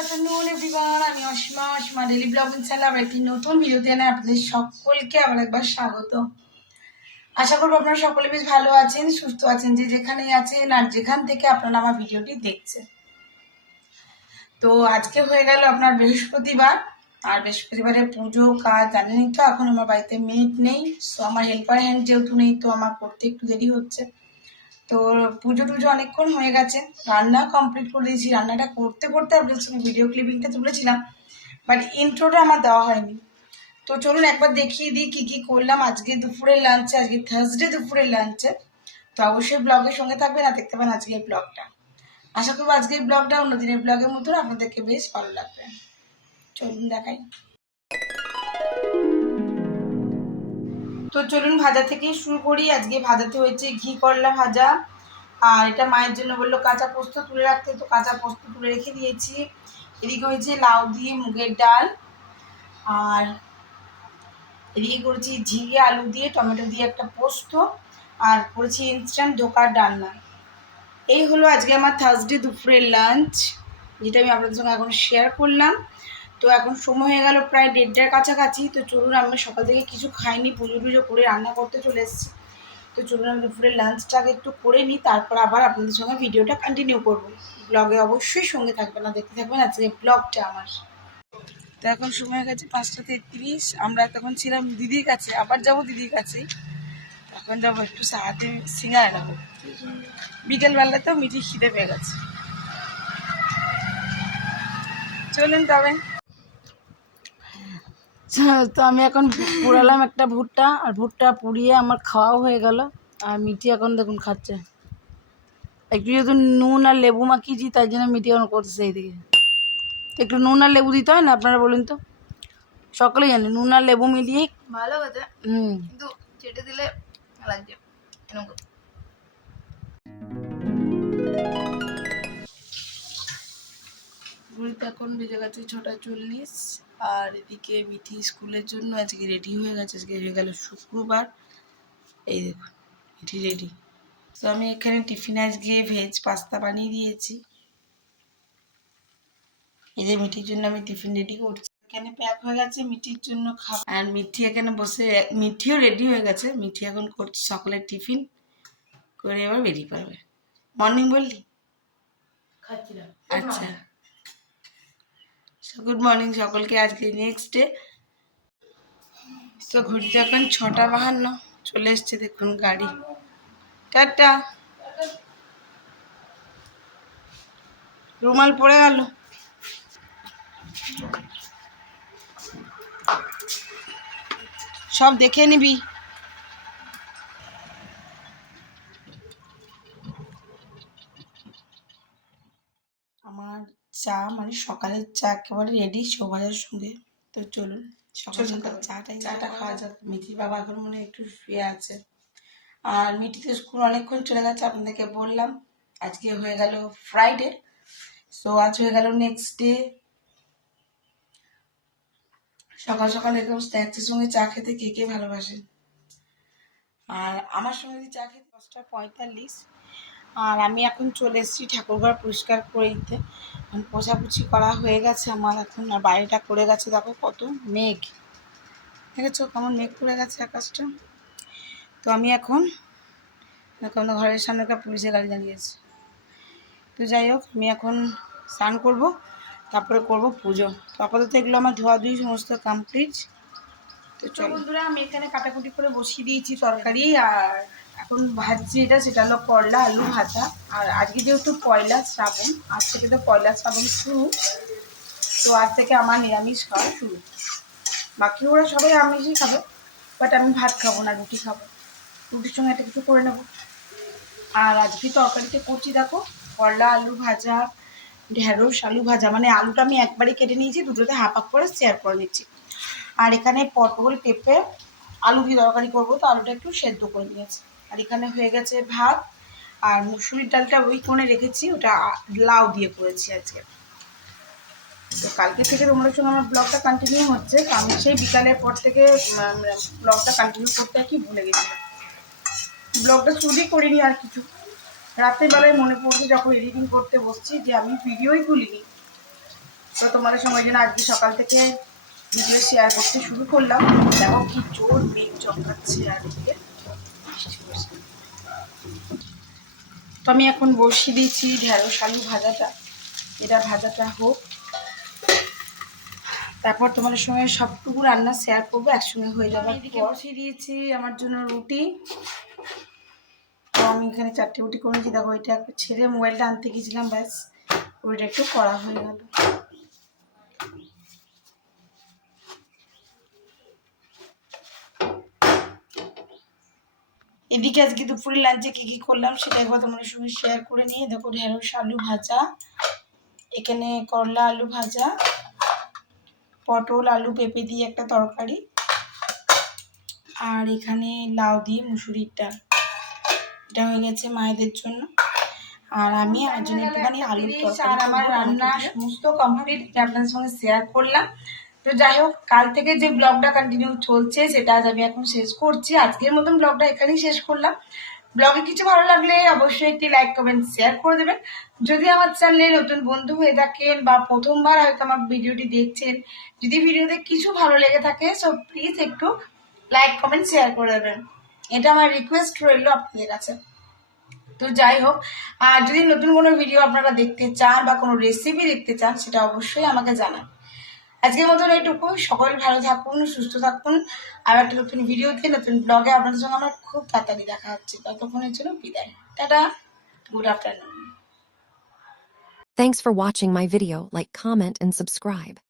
Afternoon everyone, আমি Asima daily blogging channel আবার একটি নতুন ভিডিওতে এনে আপনাদের সকলকে আবার একবার স্বাগত। আশা করবো আপনারা সকলে বেশ ভালো আছেন, সুস্থ আছেন, যে যেখানেই আছেন আর যেখান থেকে আপনারা আমার ভিডিওটি দেখছেন। তো আজকে হয়ে গেল আপনার বৃহস্পতিবার, আর বৃহস্পতিবারের পুজো কাজ জানেনই তো। এখন আমার বাড়িতে মেড নেই, সো আমার হেল্পার হ্যান্ড যেহেতু নেই, তো আমার করতে একটু দেরি হচ্ছে। তো পুজো টুজো অনেকক্ষণ হয়ে গেছে, রান্না কমপ্লিট করে দিয়েছি। রান্নাটা করতে করতে আপনাদের সঙ্গে ভিডিও ক্লিপিংটা তুলেছিলাম, বাট ইন্ট্রোটা আমার দেওয়া হয়নি। তো চলুন একবার দেখিয়ে দিই কী কী করলাম আজকে দুপুরের লাঞ্চে, আজকে থার্সডে দুপুরের লাঞ্চে। তো অবশ্যই ব্লগের সঙ্গে থাকবেন আর দেখতে পাবেন আজকের ব্লগটা। আশা করবো আজকের ব্লগটা অন্য দিনের ব্লগের মতন আপনাদেরকে বেশ ভালো লাগবে। চলুন দেখাই। তো চলুন ভাজা থেকেই শুরু করি। আজকে ভাজাতে হয়েছে ঘি করলা ভাজা, আর এটা মায়ের জন্য বললো কাঁচা পোস্ত তুলে রাখতে, তো কাঁচা পোস্ত তুলে রেখে দিয়েছি। এদিকে হয়েছে লাউ দিয়ে মুগের ডাল, আর এদিকে করেছি ঝিঙে আলু দিয়ে টমেটো দিয়ে একটা পোস্ত, আর করেছি ইনস্ট্যান্ট ধোকার ডালনা। এই হলো আজকে আমার থার্সডে দুপুরের লাঞ্চ, যেটা আমি আপনাদের সঙ্গে এখন শেয়ার করলাম। তো এখন সময় হয়ে গেল প্রায় 1:30টার কাছাকাছি। তো চলুন, আমি সকাল থেকে কিছু খাইনি, পুজো টুজো করে রান্না করতে চলে এসেছি। তো চলুন আমি দুপুরের লাঞ্চটাকে একটু করে নিই, তারপর আবার আপনাদের সঙ্গে ভিডিওটা কন্টিনিউ করবো। ব্লগে অবশ্যই সঙ্গে থাকবেন না, দেখতে থাকবেন আজকে ব্লগটা আমার। তো এখন সময় গেছে 5:33। আমরা তখন ছিলাম দিদির কাছে, আবার যাবো দিদির কাছেই। এখন যাবো একটু সাহায্যে সিঙ্গারা নেবো, বিকেলবেলাতেও মিঠি খিদে পেয়ে গেছে। চলুন তবে। তো আমি এখন পুরালাম একটা ভুট্টা, আর ভুট্টা পুড়িয়ে আমার খাওয়াও হয়ে গেল। আর মিঠি এখন দেখুন খাচ্ছে। একটু যেহেতু নুন আর লেবু মাখিয়েছি, তাই জন্য মিঠি এখন করছে এইদিকে। একটু নুন আর লেবু দিতে হয় না, আপনারা বলুন তো? সকলেই জানে নুন আর লেবু মিলিয়ে ভালো কথা, কিন্তু চেটে দিলে লাগছে এরকম। ঘড়িতে এখন বেজে গেছে 6:40। আর এদিকে মিঠি স্কুলের জন্য আজকে রেডি হয়ে গেছে। আজকে হয়ে গেল শুক্রবার। এই দেখুন মিঠি রেডি। তো আমি এখানে টিফিনে আজকে ভেজ পাস্তা বানিয়ে দিয়েছি। এই যে মিঠির জন্য আমি টিফিন রেডি করছি। এখানে প্যাক হয়ে গেছে মিঠির জন্য খাবার, আর মিঠি এখানে বসে, মিঠিও রেডি হয়ে গেছে। মিঠি এখন করছে সকালের টিফিন করে এবার বেরিয়ে পড়বে। মর্নিং বললি? আচ্ছা, গুড মর্নিং সকলকে। আজকে নেক্সট ডে। তো ঘড়িতে এখন 6:52 চলে এসছে, দেখুন গাড়ি। টাটা। রুমাল পড়ে গেল। সব দেখে নিবি। আমার চা মানে সকালের চা একেবারে রেডি শোভাজার সঙ্গে। তো চলুন সকাল সকাল চাটা খাওয়া যাক। মিঠির বাবা এখন মনে হয় একটু শুয়ে আছে। আর মিঠি তো স্কুল অনেকক্ষণ চলে গেছে, আপনাদেরকে বললাম। আজকে হয়ে গেল ফ্রাইডে, সো আজ হয়ে গেল নেক্সট ডে। সকাল সকাল এরকম স্ন্যাক্সের সঙ্গে চা খেতে কে কে ভালোবাসেন? আর আমার সঙ্গে যদি চা খেতে 10:45। আর আমি এখন চলে এসেছি ঠাকুরঘর পরিষ্কার করে দিতে। পোছাপুছি করা হয়ে গেছে আমার এখন। আর বাইরেটা করে গেছে, দেখো কত মেঘ, দেখেছো কেমন মেঘ করে গেছে আকাশটা। তো আমি এখন দেখো ঘরের সামনে একটা পুলিশের গাড়ি দাঁড়িয়েছে। তো যাই হোক, আমি এখন স্নান করবো, তারপরে করব পুজো। তো আপাতত এগুলো আমার ধোয়াধুয়ি সমস্ত কমপ্লিট। তো চলো বন্ধুরা, আমি এখানে কাটাকুটি করে বসিয়ে দিয়েছি তরকারি। আর এখন ভাজছি সেটা হলো করলা আলু ভাজা। আর আজকে যেহেতু পয়লা শ্রাবণ, আজ থেকে তো পয়লা শ্রাবণ শুরু, তো আজ থেকে আমার নিরামিষ খাওয়া শুরু। বাকি ওরা সবাই আমিষই খাবে, বাট আমি ভাত খাবো না, রুটি খাবো। রুটির সঙ্গে একটা কিছু করে নেবো। আর আজকে তরকারিতে করছি দেখো করলা আলু ভাজা, ঢেঁড়স আলু ভাজা। মানে আলুটা আমি একবারই কেটে নিয়েছি, দুটোতে হাফ হাফ করে শেয়ার করে নিচ্ছি। আর এখানে পটল পেঁপে আলু দিয়ে তরকারি করবো, তো আলুটা একটু সেদ্ধ করে নিয়েছি। আর এখানে হয়ে গেছে ভাত। আর মুসুরির ডালটা ওই কোণে রেখেছি, ওটা লাউ দিয়ে করেছি আজকে। তো কালকে থেকে তোমাদের সঙ্গে আমার ব্লগটা কন্টিনিউ হচ্ছে। আমি সেই বিকালের পর থেকে ব্লগটা কন্টিনিউ করতে আর কি ভুলে গেছিলাম। ব্লগটা শুরুই করিনি আর কিছু। রাতের বেলায় মনে পড়ছে যখন এডিটিং করতে বসছি যে আমি ভিডিওই তুলিনি। তো তোমাদের সঙ্গে জন্য আজকে সকাল থেকে ভিডিও শেয়ার করতে শুরু করলাম। দেখো কি জোর মেঘ চমকাচ্ছে আর এদিকে বৃষ্টি পড়ছে। তো আমি এখন বসিয়ে দিয়েছি ঢেঁড়স আলু ভাজাটা, এটা ভাজাটা হোক, তারপর তোমাদের সঙ্গে সবটুকু রান্না শেয়ার করবো, একসঙ্গে হয়ে যাবে। এদিকে বসিয়ে দিয়েছি আমার জন্য রুটি। তো আমি এখানে 4টে রুটি করেছি। দেখো এটা একটু ছেড়ে মোবাইলটা আনতে গেছিলাম, ব্যাস রুটিটা একটু করা হয়ে গেল। এদিকে আজকে দুপুরে লাঞ্চে কী কী করলাম সেটা একবার তোমাদের সঙ্গে শেয়ার করে নিয়ে। দেখো ঢেঁড়স আলু ভাজা, এখানে করলা আলু ভাজা, পটল আলু পেঁপে দিয়ে একটা তরকারি, আর এখানে লাউ দিয়ে মুসুরির ডাল। এটা হয়ে গেছে মায়েদের জন্য, আর আমি আমার জন্য একটুখানি আলুর তরকারি। আর আমার রান্না সমস্ত কমপ্লিট, আপনাদের সঙ্গে শেয়ার করলাম। তো যাই হোক, কাল থেকে যে ব্লগটা কন্টিনিউ চলছে সেটা আজ আমি এখন শেষ করছি। আজকের মতন ব্লগটা এখানেই শেষ করলাম। ব্লগে কিছু ভালো লাগলে অবশ্যই একটি লাইক কমেন্ট শেয়ার করে দেবেন। যদি আমার চ্যানেলে নতুন বন্ধু হয়ে থাকেন বা প্রথমবার হয়তো আমার ভিডিওটি দেখছেন, যদি ভিডিওতে কিছু ভালো লেগে থাকে সো প্লিজ একটু লাইক কমেন্ট শেয়ার করে দেবেন, এটা আমার রিকোয়েস্ট রইল আপনাদের কাছে। তো যাই হোক, আর যদি নতুন কোনো ভিডিও আপনারা দেখতে চান বা কোনো রেসিপি দেখতে চান সেটা অবশ্যই আমাকে জানান। আজকের মতন এইটুকু। সকল ভালো থাকুন, সুস্থ থাকুন। আর একটা নতুন ভিডিওতে নতুন ব্লগে আপনাদের সঙ্গে আমার খুব তাড়াতাড়ি দেখা হচ্ছে। ততক্ষণের জন্য বিদায়, tata, good afternoon. Thanks for watching my video. Like, comment, and subscribe.